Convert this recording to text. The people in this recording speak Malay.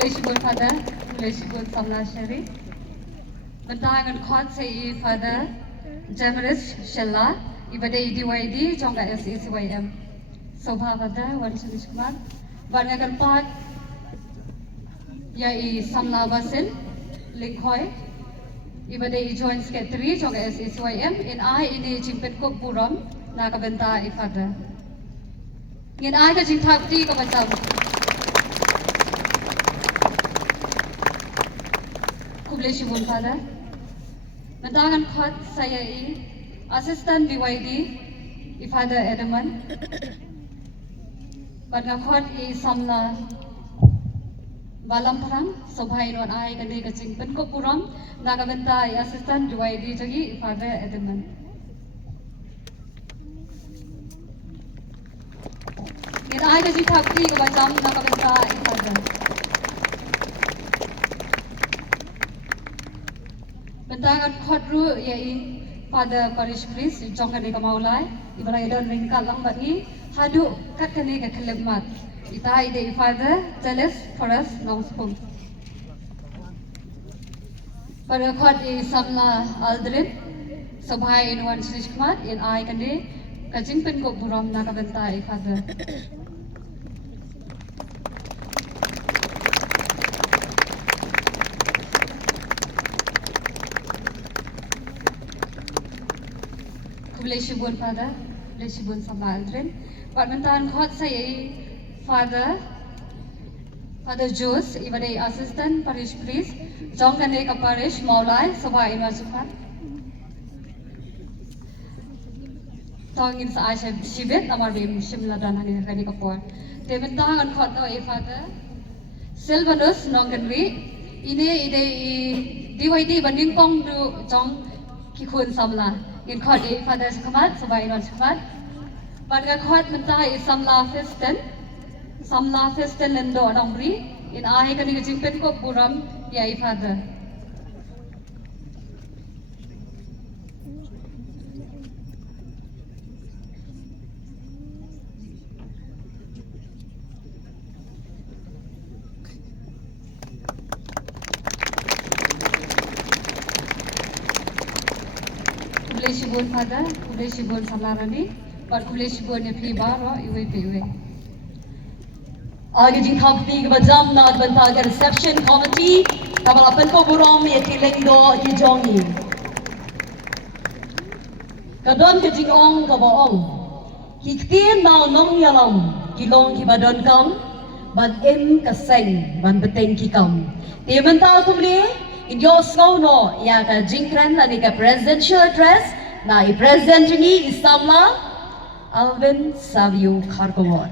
Kuleshibun Father, Kuleshibun Samla Shari. Bentangan khot say Father, Jamaris Shella, Ibade DYD, Jonga SECYM. Sobha Father, one Shishman. Bangagan Part, Yai Samla Basil, Linkhoi. Ibade joins get 3, Jonga SECYM. In I in a Chimpetko burom, Nakabenta Father. In I the Chintapti Kabatam. Kubleshibun Father. Bentangan khot saya Assistant BYD Father Edaman. Bentangan khot Samla Balamparang Sobhain on I kani kaching penko puram Nakabenta Assistant BYD jagi Father Edaman. In I kaching thakti kabacham Nakabenta Father. Bentangan khotru yai Father Parish Priest jongkane ka mawlai ibalai don ringka lang bagi hadu kat kane ka kelemat ita ide Father teles for us long spoon pada khot samla aldrin sobhai in one srishmat in I kane kajing pen ko burom na ka bentai Father. Kuleshibun Father, Kuleshibun Samla Aldrin. Badminton khot say Father Juice, Ibade Assistant Parish Priest, Jongkane ka Parish mawlai Sabha Inwasukan. Tongin sa Asha Shibet, Amarim Shimla Danani Kani Kapor. Tementangan khot no Father Silvanus Nonganri, Ine DYD Banding Kong du Jong Kikun Samla. In khot Father Shakamat, Sabha Inwasukan. Badga khot mentai Samla Festen Lendo Adongri, in I can use Penko Buram, Yai Father. Kuleshibun Father, Kuleshibun Salarani, but Kuleshibun Pibaro, Iwe. आगे जी थापती के बजाम नाद बनता के reception committee tabla पेंको बुरोम ये किलेंदो की जोंगी kadon ke jingong ka boong kiktin naw nong yalam kilong ki badon kam ban em ka seng ban beteng ki kam te mental kumli inyo snow no ya ka jingkran la ni ka presidential address na I president ni Isamla Alvin Savio Kharkomor.